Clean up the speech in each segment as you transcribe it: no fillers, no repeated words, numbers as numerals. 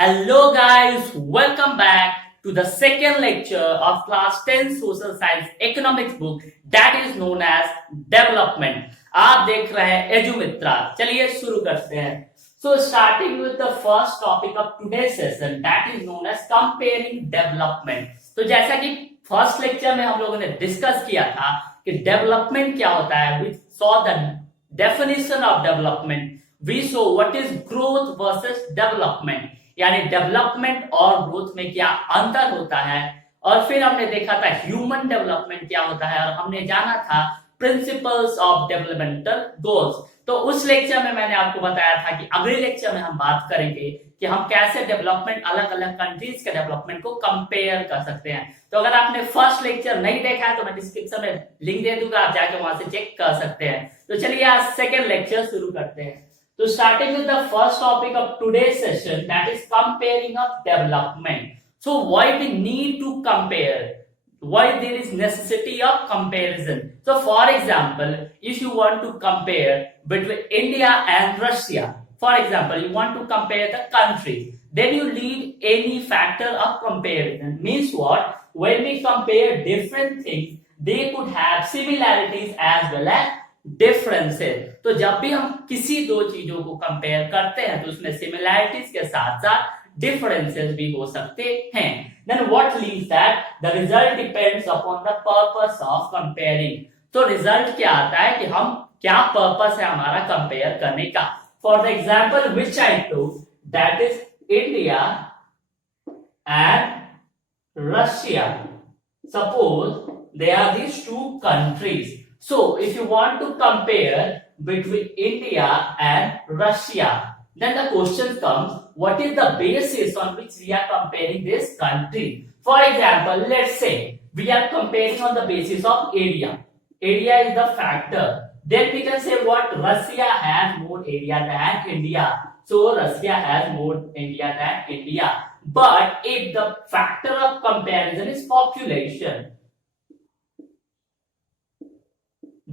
Hello guys, welcome back to the second lecture of class 10 social science economics book that is known as development. आप देख रहे हैं एजुमित्रा। चलिए शुरू करते हैं। So starting with the first topic of today's session that is known as comparing development. तो जैसा कि फर्स्ट लेक्चर में हम लोगों ने डिस्कस किया था कि डेवलपमेंट क्या होता है, we saw the definition of development, we saw what is growth versus development, यानी डेवलपमेंट और ग्रोथ में क्या अंतर होता है, और फिर हमने देखा था ह्यूमन डेवलपमेंट क्या होता है, और हमने जाना था प्रिंसिपल्स ऑफ डेवलपमेंटल गोल्स। तो उस लेक्चर में मैंने आपको बताया था कि अगले लेक्चर में हम बात करेंगे कि हम कैसे डेवलपमेंट अलग अलग कंट्रीज के डेवलपमेंट को कंपेयर कर सकते हैं। तो अगर आपने फर्स्ट लेक्चर नहीं देखा है तो मैं डिस्क्रिप्शन में लिंक दे दूंगा, आप जाके वहां से चेक कर सकते हैं। तो चलिए आज सेकेंड लेक्चर शुरू करते हैं। So starting with the first topic of today's session, that is comparing of development. So why we need to compare? Why there is necessity of comparison? So for example, if you want to compare between India and Russia, for example, you want to compare the countries, then you need any factor of comparison. Means what? When we compare different things, they could have similarities as well as differences. तो जब भी हम किसी दो चीजों को compare करते हैं तो उसमें सिमिलैरिटीज के साथ साथ डिफरेंसेस भी हो सकते हैं। Then what leaves that the result depends upon the purpose of comparing. तो रिजल्ट क्या आता है कि हम क्या पर्पस है हमारा कंपेयर करने का। For the example which I took, that is India and Russia. Suppose they are these two countries. So if you want to compare between India and Russia, then the question comes, what is the basis on which we are comparing this country? For example, let's say we are comparing on the basis of area. Area is the factor. Then we can say what? Russia has more area than India. So Russia has more area than India. But if the factor of comparison is population,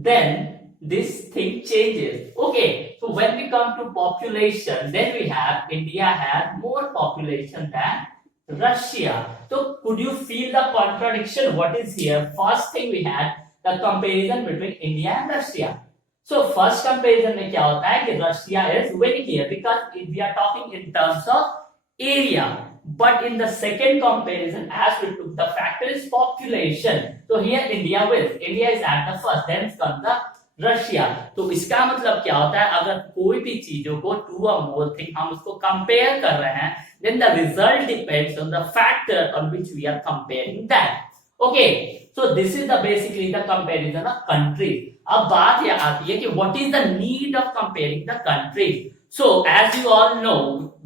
then this thing changes. Okay, so when we come to population, then we have India has more population than Russia. So could you feel the contradiction? What is here? First thing we had the comparison between India and Russia. So first comparison में क्या होता है कि Russia is winning here because we are talking in terms of area. But in the second comparison, as we took, the factor is population. So here India wins. India is at the first, then comes the Russia. तो इसका मतलब क्या होता है, अगर कोई भी चीजों को two or more thing हम उसको कंपेयर कर रहे हैं, then the result depends on the factor on which we are comparing that. Okay, so this is the basically the comparison of countries. अब बात ये आती है कि what is the need of comparing the countries? So as you all know,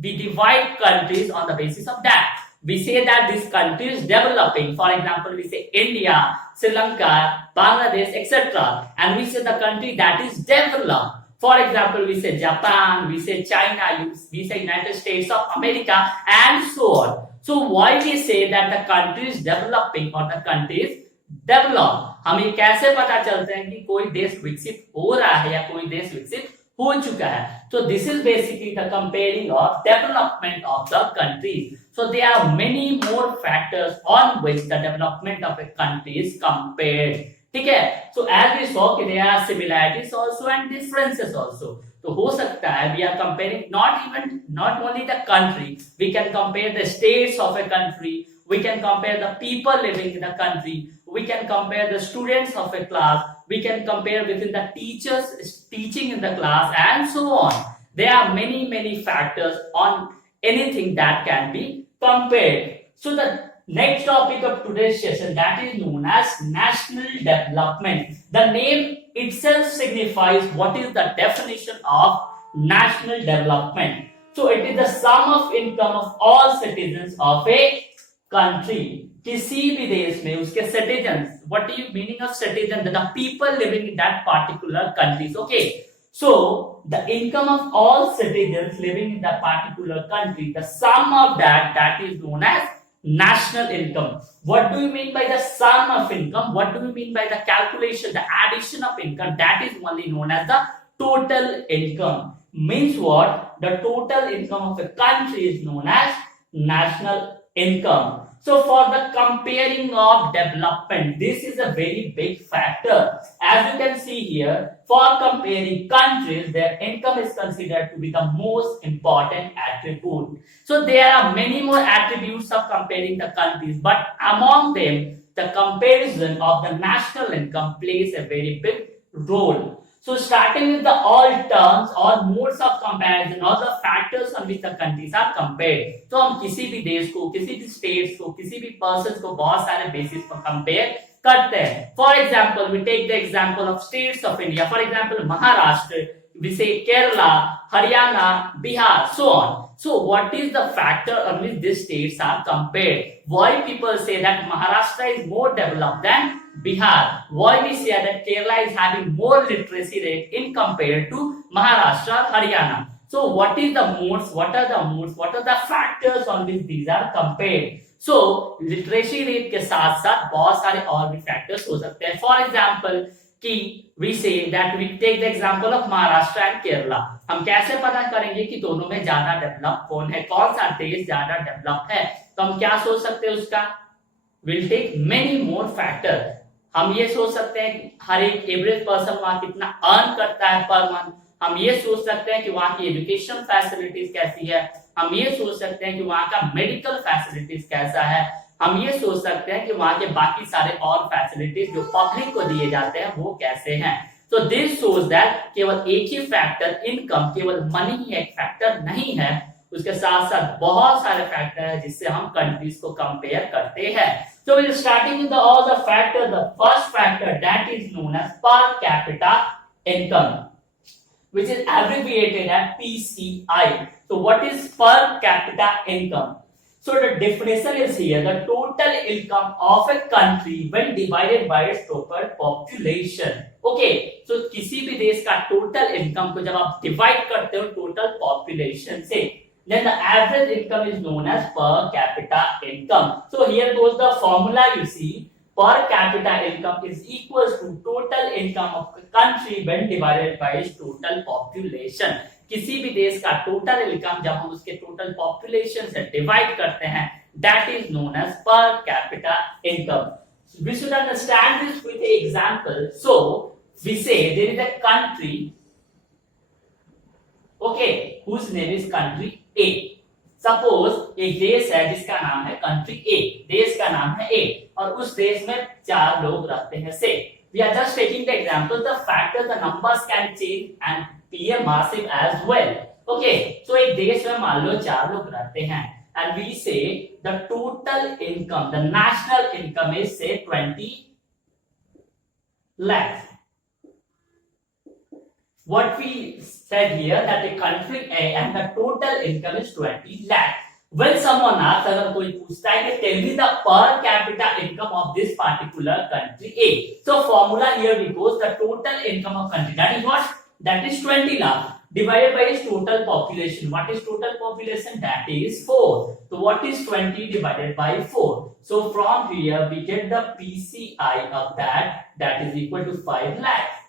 we divide countries on the basis of that. We say that this country is developing. For example, we say India, Sri Lanka, Bangladesh, etc. And we say the country that is developed. For example, we say Japan, we say China, we say United States of America, and so on. So why we say that the country is developing or the country is developed? हम ये कैसे पता चलते हैं कि कोई देश विकसित हो रहा है या कोई देश विकसित हो चुका है? So this is basically the comparing of development of the countries. So there are many more factors on which the development of a country is compared. ठीक है? So as we saw कि there are similarities also and differences also. तो हो सकता है we are comparing not only the country, we can compare the states of a country, we can compare the people living in the country, we can compare the students of a class, we can compare within the teachers teaching in the class, and so on. There are many factors on anything that can be compared. So the next topic of today's session, that is known as national development. The name itself signifies what is the definition of national development. So it is the sum of income of all citizens of a country. किसी भी देश में उसके citizens, what do you meaning of citizen? The people living in that particular countries. Okay, so the income of all citizens living in that particular country, the sum of that is known as national income. What do you mean by the sum of income? What do you mean by the calculation, the addition of income? That is only known as the total income. Means what? The total income of a country is known as national income. So for the comparing of development, this is a very big factor. As you can see here, for comparing countries, their income is considered to be the most important attribute. So there are many more attributes of comparing the countries, but among them, the comparison of the national income plays a very big role. So starting with the all terms or modes of comparison or the factors on which the countries are compared. तो हम किसी भी देश को, किसी भी states को, किसी भी persons को बहुत सारे basis पर compare करते हैं. For example, we take the example of states of India. For example, Maharashtra, we say Kerala, Haryana, Bihar, so on. So what is the factor on which these states are compared? Why people say that Maharashtra is more developed than Bihar? Why we say that Kerala is having more literacy rate in compared to Maharashtra, Haryana? So what is the modes? What are the modes? What are the factors on which these are compared? So literacy rate के साथ साथ बहुत सारे और भी factors हो सकते हैं. For example, कि we say that we take the example of Maharashtra and Kerala. हम कैसे पता करेंगे कि दोनों में ज्यादा डेवलप कौन है, कौन सा देश ज्यादा डेवलप है? तो हम क्या सोच सकते हैं उसका? We'll take many more factors. हम ये सोच सकते हैं कि हर एक एवरेज पर्सन वहां कितना अर्न करता है पर मंथ. हम ये सोच सकते हैं कि वहां की एजुकेशन फैसिलिटीज कैसी है. हम ये सोच सकते हैं कि वहां का मेडिकल फैसिलिटीज कैसा है. हम ये सोच सकते हैं कि वहां के बाकी सारे और फैसिलिटीज जो पब्लिक को दिए जाते हैं वो कैसे हैं. तो दिस शोज दैट केवल एक ही फैक्टर इनकम, केवल मनी ही एक फैक्टर नहीं है, उसके साथ साथ बहुत सारे फैक्टर हैं जिससे हम कंट्रीज को कंपेयर करते हैं. So we'll starting with all the factors. The first factor that is known as per capita income, which is abbreviated as PCI. So what is per capita income? So the definition is here: the total income of a country when divided by its total population. Okay, so किसी भी देश का total income को जब आप divide करते हो total population से, then the average income is known as per capita income. So here goes the formula. You see, per capita income is equals to total income of a country when divided by its total population. किसी भी देश का total income जब हम उसके total population से divide करते हैं, that is known as per capita income. We should understand this with an example. So we say there is a country, okay, whose name is country A. Suppose एक देश है जिसका नाम है country A, देश का नाम है A, और उस देश में 4 लोग रहते हैं. Say we are just taking the example. The factor, the numbers can change and be a massive as well. Okay, so एक देश में मान लो 4 लोग रहते हैं, and we say the total income, the national income is say 20 lakhs. What we said here that a country A and the total income is 20 lakhs. When someone asks, अगर कोई पूछता है कि tell me the per capita income of this particular country A, so formula here we goes the total income of country, that is what? That is 20 lakh divided by its total population. What is total population? That is 4. So what is 20 divided by 4? So from here we get the PCI of that, that is equal to 5 lakhs.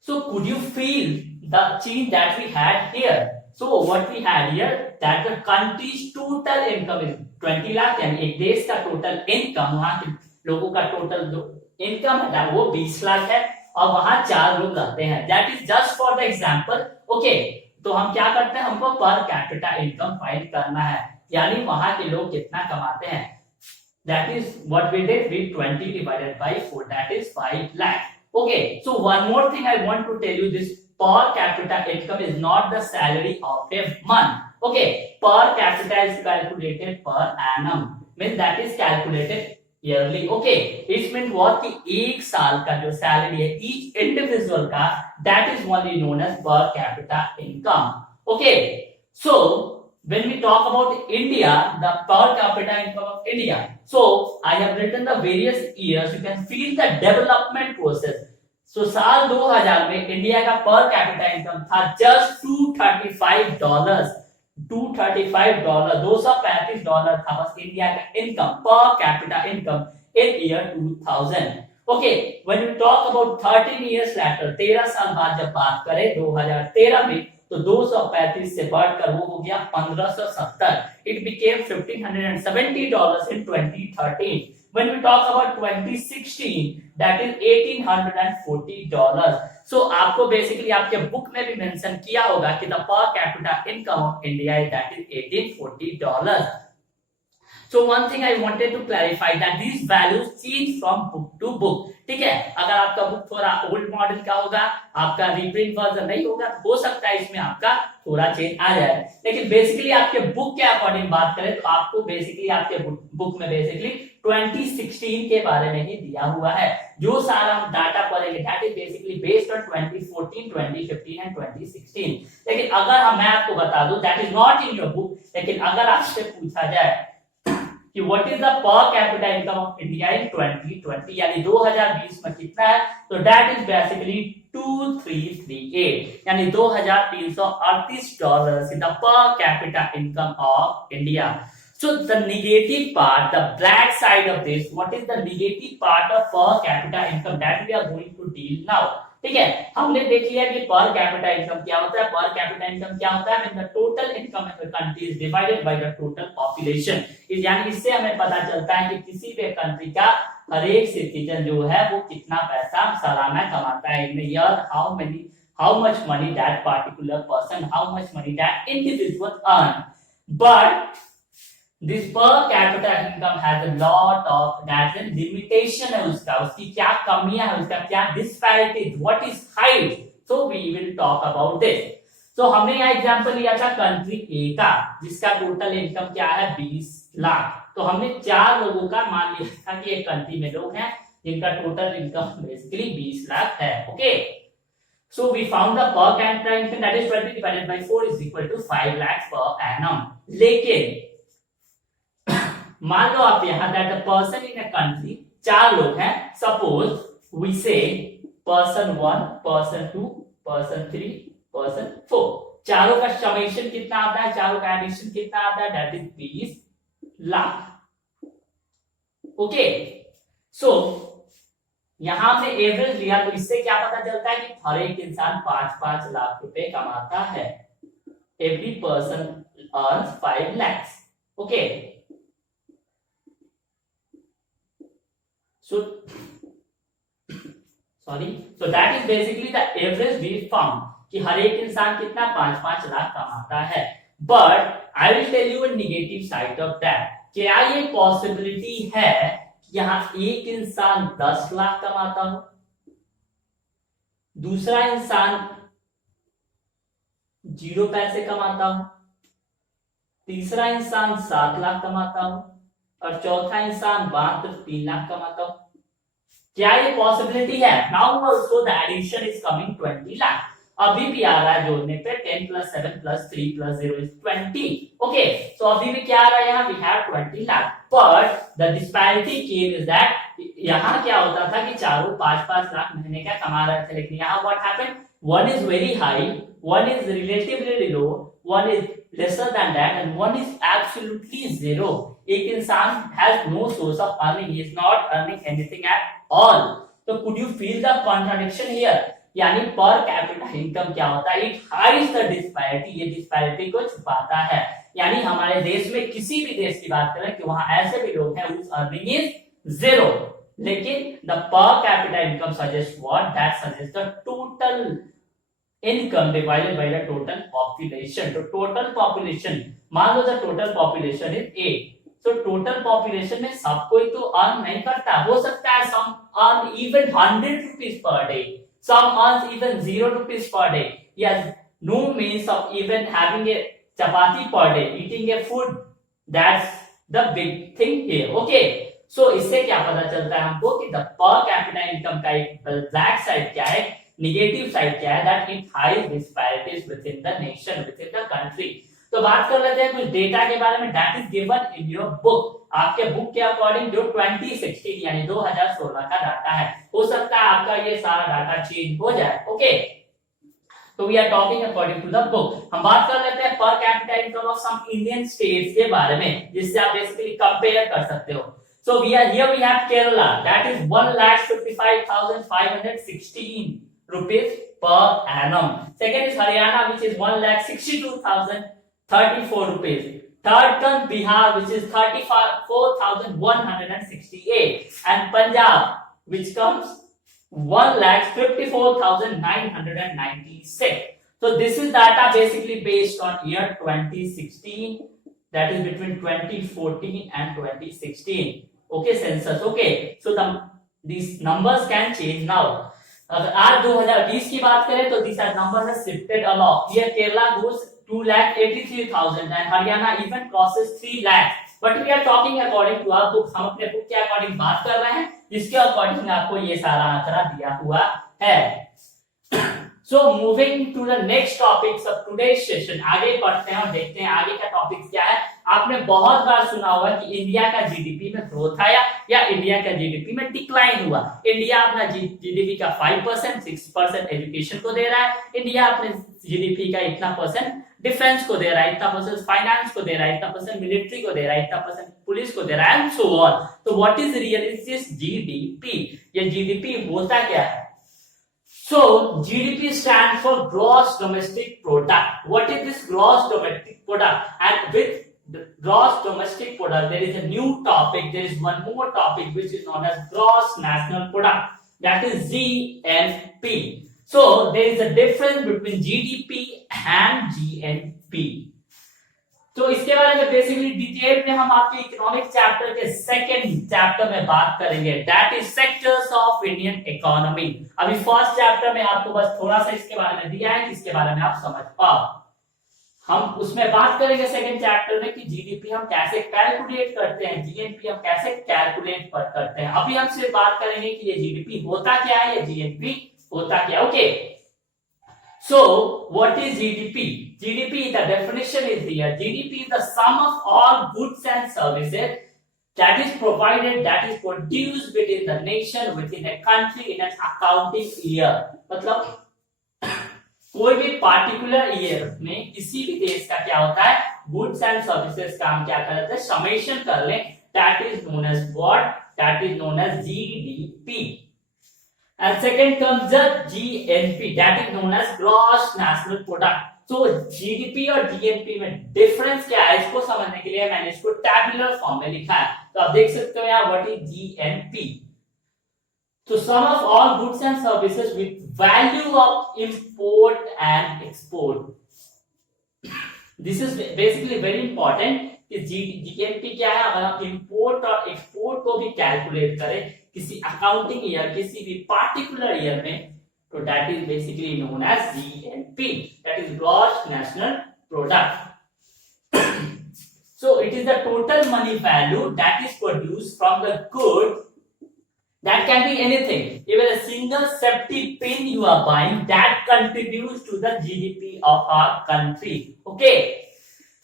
So could you feel the change that we had here? So what we had here that the country's total income is 20 lakh and एक देश का total income, वहाँ के लोगों का total income है वो 20 लाख है और वहाँ 4 लोग रहते हैं. That is just for the example. Okay, तो हम क्या करते हैं, हमको per capita income फाइंड करना है, यानी वहाँ के लोग कितना कमाते हैं. That is what we did. We 20 divided by 4, that is 5 lakh. Okay, so one more thing I want to tell you, this per capita income is not the salary of a month. Okay, per capita is calculated per annum, means that is calculated yearly. Okay, it means what कि एक साल का जो salary है each individual का, that is only known as per capita income. Okay, so when we talk about India, the per capita income of India, so I have written the various years. You can feel the development process. So साल 2000 में India का पर capita income था just $235, $235 था बस India का income, पर capita income in year 2000. Okay, when we talk about 13 years later, 13 साल बाद जब बात करें 2013 में, तो 235 से बढ़कर वो हो गया 1570. It became $1,570 in 2013. When we talk about 2016, that is $1,840. So आपको बेसिकली आपके बुक में भी मेंशन किया होगा कि the per capita income of India is that is $1,840. So one thing I wanted to clarify that these values change from book to book. ठीक है, अगर आपका बुक थोड़ा ओल्ड मॉडल का होगा, आपका रीप्रिंट वर्जन नहीं होगा, हो सकता है इसमें आपका थोड़ा चेंज आ जाए, लेकिन बेसिकली आपके बुक के अकॉर्डिंग बात करें तो आपको बेसिकली आपके बुक में बेसिकली 2016 के बारे में ही दिया हुआ है. जो सारा हम डाटा पढ़ेंगे that is basically based on 2014, 2015 and 2016. लेकिन अगर मैं आपको बता दूं that is not in your book, लेकिन अगर आपसे पूछा जाए कि व्हाट इज द पर capita income of India in 2020 यानी 2020 में कितना है, तो दैट इज बेसिकली 2338 यानी $2,338 इन द पर capita income of India. So the negative part, the black side of this, what is the negative part of per capita income that we are going to deal now. ठीक है, हमने देख लिया कि पर capita income क्या होता है. पर कैपिटा इनकम क्या होता है? When the total income of a country is divided by the total population. यानी इससे हमें पता चलता है कि किसी भी कंट्री का हर एक सिटीजन जो है वो कितना पैसा सालाना कमाता है. In a year, how much money that particular person, how much money that individual earn. But this per capita income has a lot of that limitation है उसकी क्या कमियां है, उसका क्या disparities, what is height. So we will talk about this. So हमने यहाँ example लिया था कंट्री ए का जिसका टोटल इनकम क्या है 20 लाख. तो हमने 4 लोगों का मान लिया था कि एक कंट्री में लोग हैं जिनका टोटल इनकम बेसिकली 20 लाख है. Okay, so we found the per capita income that is 20 divided by 4 is equal to 5 lakhs per annum. लेकिन मान लो आप यहाँ that the person in a country 4 लोग हैं. सपोज वी से पर्सन 1, पर्सन 2, पर्सन 3, पर्सन 4, चारों का समेशन कितना आता है, चारों का एडिशन कितना आता है, दैट इज 20 लाख. ओके, सो यहां हमने एवरेज लिया तो इससे क्या पता चलता है कि हर एक इंसान 5-5 लाख रुपए कमाता है. Every person earns 5 lakhs. Okay, so that is basically the average we found कि हर एक इंसान कितना 5-5 लाख कमाता है. But I will tell you a negative side of that. क्या ये पॉसिबिलिटी है कि यहाँ एक इंसान 10 लाख कमाता हो, दूसरा इंसान 0 पैसे कमाता हो, तीसरा इंसान 7 लाख कमाता हो और चौथा इंसान मात्र 3 लाख कमाता हो? क्या ये पॉसिबिलिटी है? Now also the addition is coming 20 lakh. अभी भी आ रहा है जोड़ने पे 10 + 7 + 3 + 0 is 20. ओके, सो अभी भी क्या आ रहा है यहाँ? We have 20 lakh. But the disparity came is that यहाँ क्या होता था कि चारों 5-5 लाख महीने का कमा रहे थे, लेकिन यहाँ what happened, one is very high, one is relatively low, one is lesser than that and one is absolutely zero. एक इंसान has no source of earning, he is not earning anything at all. So could you feel the contradiction here? यानी पर capita income क्या होता है? It hides the disparity, ये disparity को छुपाता है. यानी हमारे देश में किसी भी देश की बात करें कि वहां ऐसे भी लोग हैं whose earning is zero, लेकिन the per capita income suggests what? That suggests the total income divided by the total population. तो total population, मान लो the total population is 8. So total population में सब कोई तो earn नहीं करता. हो सकता है some earn even 100 rupees per day, some earns even 0 rupees per day. Yes, no means of even having a chapati per day, eating a food. That's the big thing here. Okay. So इससे क्या पता चलता है हमको कि the per capita income का एक black side क्या है, नेगेटिव साइड क्या है, that it hides disparities within the nation, within the country. तो बात कर लेते हैं कुछ डेटा के बारे में. That is given in your book. आपके बुक के अकॉर्डिंग जो 2016 यानी 2016 का डाटा है, हो सकता है आपका ये सारा डाटा चेंज हो जाए. ओके, तो we are talking according to the book. हम बात कर लेते हैं per capita income of some Indian states के बारे में, जिससे आप बेसिकली कंपेयर कर सकते हो. So we have Kerala, that is 1,55,516 rupees per annum. Second is Haryana, which is 1,62,034 rupees. Third comes Bihar, which is 34,168, and Punjab, which comes 1,54,996. So this is data basically based on year 2016, that is between 2014 and 2016. Okay, census. Okay, so these numbers can change now. अगर आज 2020 की बात करें तो these are numbers are shifted along. Here Kerala goes 2,83,000 and Haryana even crosses 3 lakh. But we are talking according to our book. हम अपने book के according बात कर रहे हैं, जिसके अकॉर्डिंग आपको ये सारा आंकड़ा दिया हुआ है. So moving to the next topics of today's session, आगे पढ़ते हैं और देखते हैं आगे का टॉपिक क्या है. आपने बहुत बार सुना होगा कि इंडिया का जीडीपी में ग्रोथ आया या इंडिया का जीडीपी में डिक्लाइन हुआ. इंडिया अपना जीडीपी का 5%, 6% एजुकेशन को दे रहा है. इंडिया अपने जीडीपी का इतना परसेंट डिफेंस को दे रहा है, इतना परसेंट फाइनेंस को दे रहा है, इतना परसेंट मिलिट्री को दे रहा है, इतना परसेंट पुलिस को दे रहा है, एंड सो ऑन. तो what is really this GDP? ये जीडीपी होता क्या है? So GDP stands for gross domestic product. What is this gross domestic product? And with the gross domestic product, there is a new topic. There is one more topic which is known as gross national product. That is GNP. So there is a difference between GDP and GNP. तो इसके बारे में basically detail में हम आपके economic chapter के second chapter में बात करेंगे, that is sectors of Indian economy. अभी फर्स्ट चैप्टर में आपको बस थोड़ा सा इसके बारे में दिया है, इसके बारे में आप समझ पाओ. हम उसमें बात करेंगे सेकंड चैप्टर में कि जीडीपी हम कैसे कैलकुलेट करते हैं, जीएनपी हम कैसे कैलकुलेट करते हैं. अभी हम सिर्फ बात करेंगे कि ये जीडीपी होता क्या है, ये जीएनपी होता क्या. Okay, so what is GDP? GDP, the definition is here. GDP is the sum of all goods and services that is provided, that is produced within the nation, within a country in an accounting year. मतलब कोई भी particular year में किसी भी देश का क्या होता है, गुड्स एंड सर्विसेज का हम क्या करते हैं, समेशन कर लें. That is known as what? That is known as GDP. And second comes the GNP, that is known as gross national product. So GDP और GNP में डिफरेंस क्या है, इसको समझने के लिए मैंने इसको टैबुलर फॉर्म में लिखा है. तो आप देख सकते हो यहाँ व्हाट इज GNP. तो sum of all goods and services with value of import and export. This is basically very important कि GNP क्या है. अगर हम इंपोर्ट और एक्सपोर्ट को भी कैलकुलेट करें किसी अकाउंटिंग ईयर, किसी भी पार्टिकुलर ईयर में, तो that is basically known as GNP, that is gross national product. So it is the total money value that is produced from the good, that can be anything, even a single safety pin you are buying, that contributes to the GDP of our country. Okay,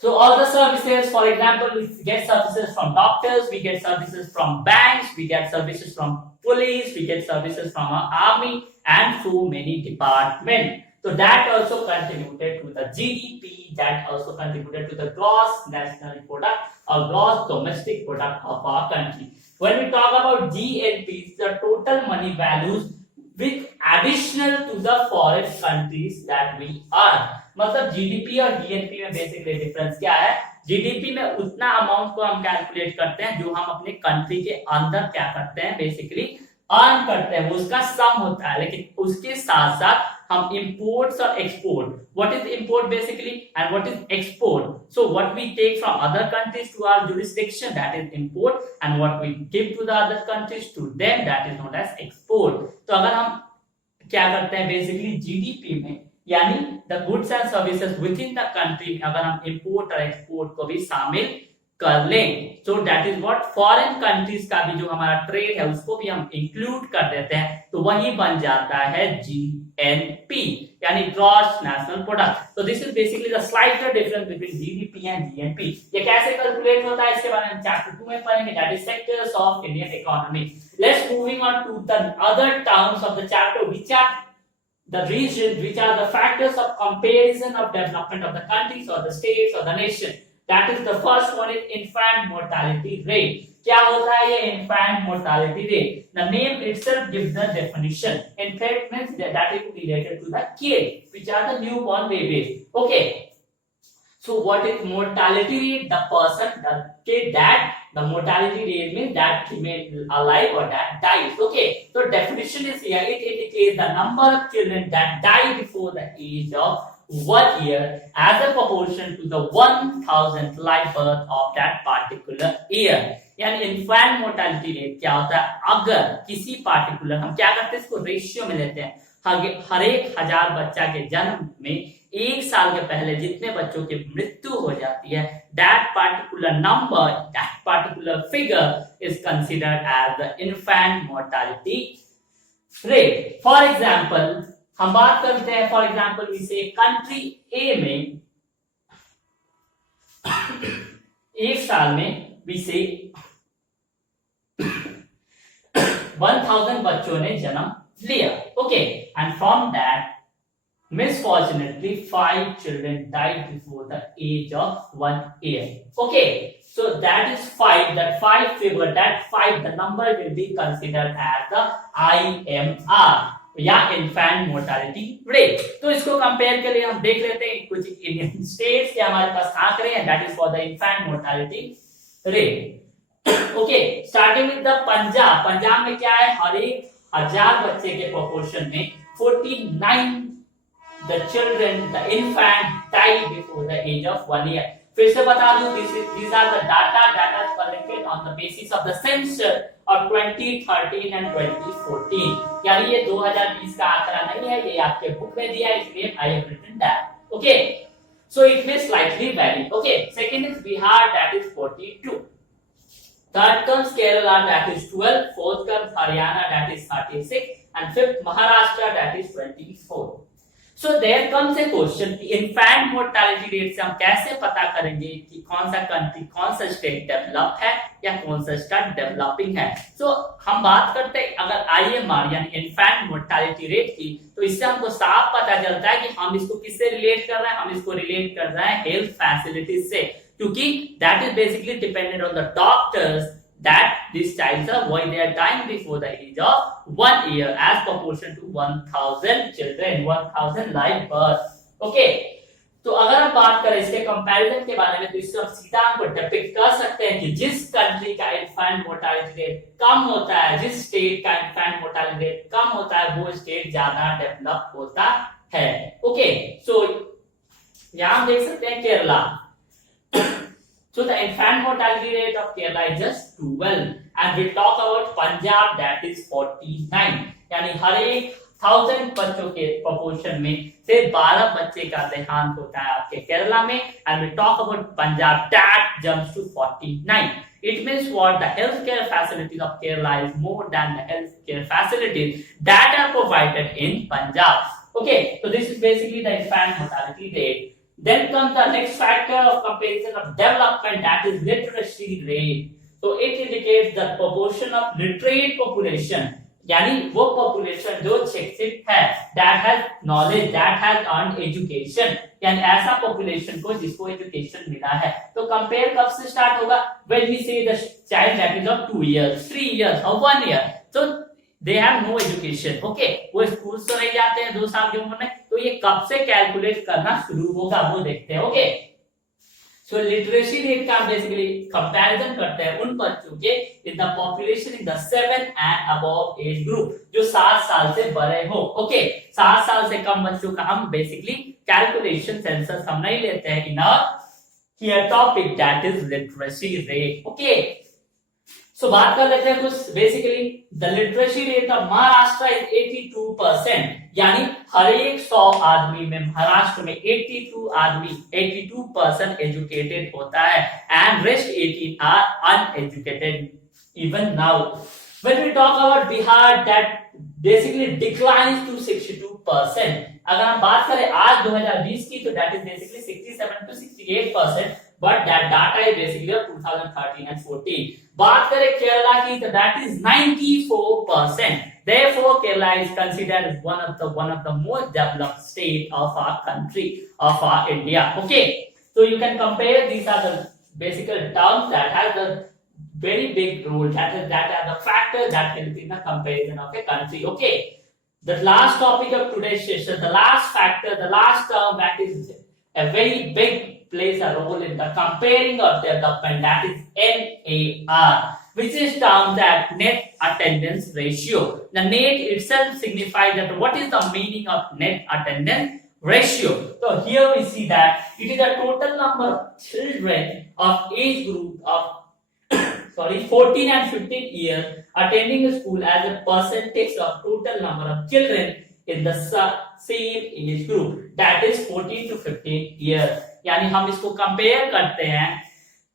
so all the services, for example, we get services from doctors, we get services from banks, we get services from police, we get services from our army, and so many departments. So that also contributed to the GDP, that also contributed to the gross national product or gross domestic product of our country. When we talk about GNP, the total money values with additional to the foreign countries that we earn. मतलब GDP और GNP में basically difference क्या है, GDP में उतना amount को हम calculate करते हैं जो हम अपने कंट्री के अंदर क्या करते हैं, बेसिकली अर्न करते हैं, वो उसका सम होता है. लेकिन उसके साथ साथ हम इंपोर्ट्स और export, what is import basically and what is export. So what we take from other countries to our jurisdiction, that is import, and what we give to the other countries to them, that is known as export. तो अगर हम क्या करते हैं basically GDP में, यानी the goods and services with in the country, अगर हम इंपोर्ट और एक्सपोर्ट को भी शामिल कर लें, so that is what, foreign countries का भी जो हमारा ट्रेड है उसको भी हम इंक्लूड कर देते हैं, तो वही बन जाता है जीएनपी, यानी ग्रॉस नेशनल प्रोडक्ट. तो this is basically the slight difference between GDP and GNP. ये कैसे कैलकुलेट होता है इसके बारे में चैप्टर 2 में पढ़ेंगे, that is sectors of Indian economy. Let's moving on to the other terms of the chapter, which are the region, which are the factors of comparison of development of the countries or the states or the nation. That is the first one is infant mortality rate. क्या होता है ये infant mortality rate? The name itself gives the definition. Infant means that is related to the kid, which are the newborn babies. Okay. So what is mortality rate? The person, the kid that the mortality rate means that he may alive or that dies. Okay. So definition is here. It indicates the number of children that die before the age of 1 year as a proportion to the 1000th live birth of that particular year. यानी infant mortality rate क्या होता है? अगर किसी particular, हम क्या करते हैं इसको रेशियो में लेते हैं, हर एक 1000 बच्चा के जन्म में 1 साल के पहले जितने बच्चों की मृत्यु हो जाती है, that particular number, that particular figure is considered as the infant mortality rate. For example, हम बात करते हैं, फॉर एग्जाम्पल वी से कंट्री ए में एक साल में वी से 1000 बच्चों ने जन्म लिया. Okay, and from that misfortunately 5 children died before the age of 1 year. Okay, so that is 5, that 5 figure, that 5, the number will be considered as the IMR या infant mortality rate. तो इसको compare के लिए हम देख लेते हैं कुछ इंडियन स्टेट्स के हमारे पास आंकड़े हैं, that is for the infant mortality rate. Okay, starting with the Punjab. Punjab में क्या है? हर एक 1000 बच्चे के प्रोपोर्शन में 49 the children, the infant died before the age of 1 year. फिर से बता दूं, these are the data collected on the basis of the census of 2013 and 2014. यानी ये 2020 का आंकड़ा नहीं है, ये आपके बुक में दिया है, इसलिए I have written that. Okay, so it may slightly vary. Okay, second is Bihar, that is 42. Third comes Kerala, that is 12. Fourth comes Haryana, that is 36, and fifth Maharashtra, that is 24. So there comes a question कि infant mortality rate से हम कैसे पता करेंगे कि कौन सा country, कौन सा स्टेट डेवलप है या कौन सा स्टेट डेवलपिंग है. So हम बात करते हैं अगर IMR यानी infant mortality rate की, तो इससे हमको साफ पता चलता है कि हम इसको किससे रिलेट कर रहे हैं. हम इसको रिलेट कर रहे हैं हेल्थ फैसिलिटीज से, क्योंकि that is basically dependent on the doctors that these childs are why they are dying before the age of 1 year as proportion to 1000 children, 1000 live birth. Okay, तो अगर हम बात करें इसके कंपैरिजन के बारे में, तो इससे हम सीधा हमको डिपिक्ट कर सकते हैं कि जिस कंट्री का इन्फेंट मोर्टालिटी रेट कम होता है, जिस स्टेट का इन्फेंट मोर्टालिटी रेट कम होता है, वो स्टेट ज्यादा डेवलप होता है. ओके, सो यहां देख सकते हैं Kerala. So the infant mortality rate of Kerala is just 12, and we talk about Punjab, that is 49. यानी हर एक 1000 बच्चों के प्रोपोर्शन में से 12 बच्चे का देहांत होता है आपके केरला में. And we talk about Punjab, that jumps to 49. It means what? The healthcare facilities of Kerala is more than the healthcare facilities that are provided in Punjab. Okay, so this is basically the infant mortality rate. Then comes the next factor of comparison of development, that is literacy rate. So it indicates the proportion of literate population, यानी वो population जो शिक्षित है, that has knowledge, that has earned education, यानी ऐसा population को जिसको education मिला है. तो compare कब से start होगा? When we say the child that is of 2 years, 3 years or 1 year. So they have no education. Okay, वो स्कूल तो नहीं जाते हैं 2 साल की उम्र में, तो ये कब से कैलकुलेट करना शुरू होगा वो देखते हैं. ओके, सो लिटरेसी रेट का हम बेसिकली कंपैरिजन करते हैं उन बच्चों के in the population in the 7 and above age group, जो 7 साल से बड़े हो. ओके, 7 साल से कम बच्चों का हम बेसिकली कैलकुलेशन सेंसस हम नहीं लेते हैं in here topic, that is literacy rate. Okay, so बात कर लेते हैं कुछ basically the literacy rate of Maharashtra is 82%, यानी हर एक 100 आदमी में महाराष्ट्र में 82% एजुकेटेड होता है, and rest 18 are uneducated even now. When we talk about Bihar, that basically declines to 62%. अगर हम बात करें आज 2020 की, तो that is basically 67 to 68%, but that data is basically of 2013 and 14. बात करें केरला की, तो that is 94%. Therefore, Kerala is considered as one of the most developed state of our country, of our India. Okay. So you can compare, these are the basic terms that have the very big role, that are the factors that help in the comparison of a country. Okay, the last topic of today's session, the last factor, the last term that is a very big plays a role in the comparing of development, that is NAR, which is termed as net attendance ratio. The net itself signifies that what is the meaning of net attendance ratio. So here we see that it is a total number of children of age group of 14 and 15 years attending a school as a percentage of total number of children in the same age group, that is 14 to 15 years. यानी हम इसको compare करते हैं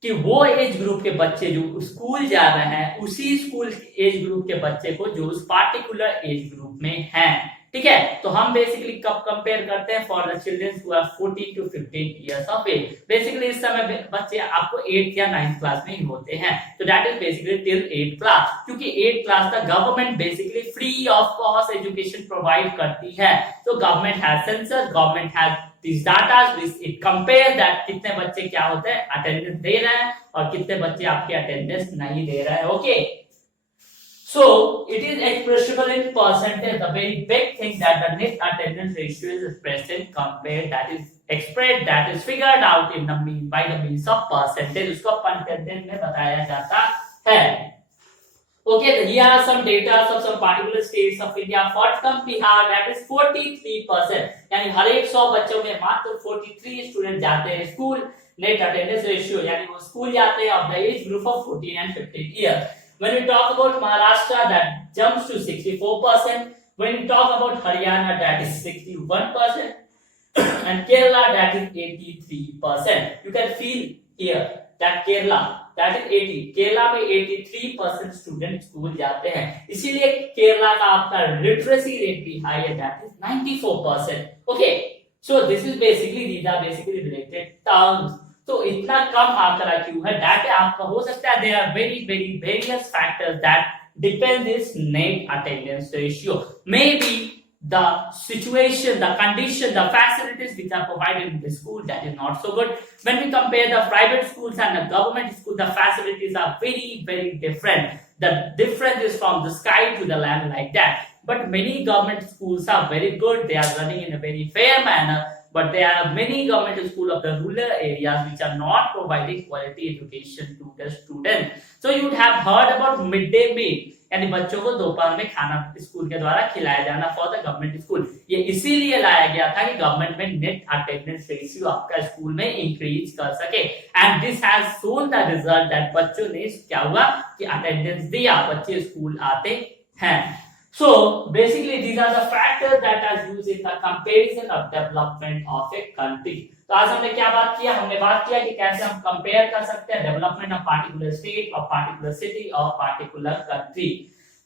कि वो age group के बच्चे जो स्कूल जा रहे हैं उसी स्कूल एज ग्रुप के बच्चे को जो उस पार्टिकुलर एज ग्रुप में हैं, ठीक है। तो हम बेसिकली कब कंपेयर करते हैं, for the children who are 14 to 15 years of age. Basically इस समय बच्चे आपको 8th या 9th क्लास में ही होते हैं, तो that is basically till 8th class, क्योंकि 8th क्लास तक government basically free of cost education provide करती है। तो government has census, government has this data, it compare that कितने बच्चे क्या होते हैं अटेंडेंस दे रहे हैं और कितने बच्चे आपके अटेंडेंस नहीं दे रहे हैं। Okay, so it is expressible in percentage. The very big thing that the net attendance ratio is expressed in compared, that is expressed, that is figured out in the mean by the means of percentage. उसको percentage में बताया जाता है। Okay, here are some data of some particular states of India. First comes Bihar, that is 43%. यानी हर एक 100 बच्चों में मात्र 43 स्टूडेंट जाते हैं स्कूल। नेट अटेंडेंस रेशियो यानी वो स्कूल जाते हैं of the age group of 14 and 15 years. When we talk about Maharashtra, that jumps to 64%. When we talk about Haryana, that is 61%. And Kerala, that is 83%. You can feel here that Kerala, that is 80. Kerala में 83% student school जाते हैं, इसीलिए केरला का आपका literacy rate भी high है, that is 94%. Okay, so this is basically, these are basically related terms. तो इतना कम आंकड़ा क्यों है, दैट आपका हो सकता है there are very very various factors that depend this net attendance ratio, may be the situation, the condition, the facilities which are provided in the school, that is not so good. When we compare the private schools and the government schools, the facilities are very very different. The difference is from the sky to the land, like that. But many government schools are very good, they are running in a very fair manner. But there are many government schools of the rural areas which are not providing quality education to the students. So you would have heard about midday meal, यानी बच्चों को दोपहर में खाना school के द्वारा खिलाया जाना फॉर द गवर्नमेंट स्कूल। ये इसीलिए लाया गया था कि गवर्नमेंट में नेट अटेंडेंस रेशियो आपका स्कूल में इंक्रीज कर सके, and this has shown the result that बच्चों ने क्या हुआ कि अटेंडेंस दिया, बच्चे स्कूल आते हैं। So basically these are the factors that are used in the comparison of development of a country. तो आज हमने क्या बात किया, हमने बात किया कि कैसे हम कंपेयर कर सकते हैं development of particular state, of particular city, of particular country.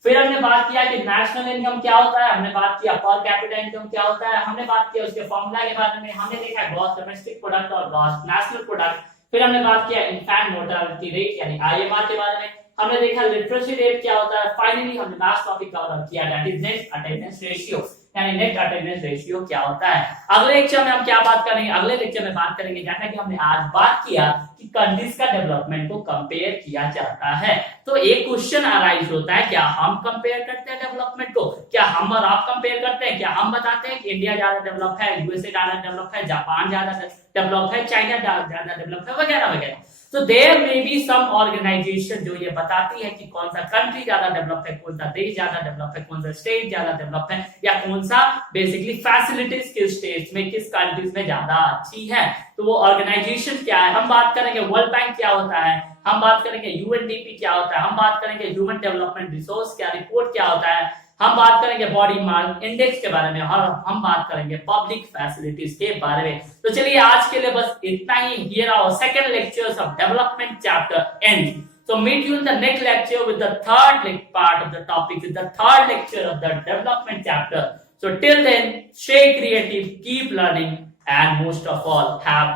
फिर हमने बात किया कि नेशनल इनकम क्या होता है, हमने बात किया पर कैपिटा इनकम क्या होता है, हमने बात किया उसके फॉर्मूला के बारे में, हमने देखा ग्रॉस डोमेस्टिक प्रोडक्ट और ग्रॉस नेशनल प्रोडक्ट। फिर हमने बात किया इन्फैंट मोर्टालिटी रेट यानी IMR के बारे में, हमने देखा लिटरेसी रेट क्या होता है। फाइनली हमने लास्ट टॉपिक कवर किया that is net attendance ratio, यानी नेट अटेंडेंस रेशियो क्या होता है। अगले लेक्चर में हम क्या बात करेंगे, अगले लेक्चर में बात करेंगे जैसा कि हमने आज बात किया कि कंट्रीज का डेवलपमेंट को कंपेयर किया जाता है। तो एक क्वेश्चन अराइज होता है, क्या हम कंपेयर करते हैं डेवलपमेंट को, क्या हम और आप कंपेयर करते हैं, क्या हम बताते हैं कि इंडिया ज्यादा डेवलप है, USA ज्यादा डेवलप है, जापान ज्यादा डेवलप है, चाइना ज्यादा डेवलप है, वगैरह वगैरह। तो there may be some organization जो ये बताती है कि कौन सा कंट्री ज्यादा डेवलप है, कौन सा देश ज्यादा डेवलप है, कौन सा स्टेट ज्यादा डेवलप है, या कौन सा बेसिकली फैसिलिटीज किस स्टेट्स में किस कंट्रीज में ज्यादा अच्छी है। तो वो ऑर्गेनाइजेशन क्या है, हम बात करेंगे वर्ल्ड बैंक क्या होता है, हम बात करेंगे UNDP क्या होता है, हम बात करेंगे ह्यूमन डेवलपमेंट रिसोर्स क्या रिपोर्ट क्या होता है, हम बात करेंगे बॉडी मास इंडेक्स के बारे में, और हम बात करेंगे पब्लिक फैसिलिटीज के बारे में। तो चलिए आज के लिए बस इतना ही। Here our second lectures of development chapter end. So meet you in the next lecture with the third part of the topic, with the third lecture of the development chapter. So till then, stay creative, keep learning, and most of all, have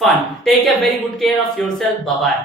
fun. Take a very good care of yourself. Bye bye.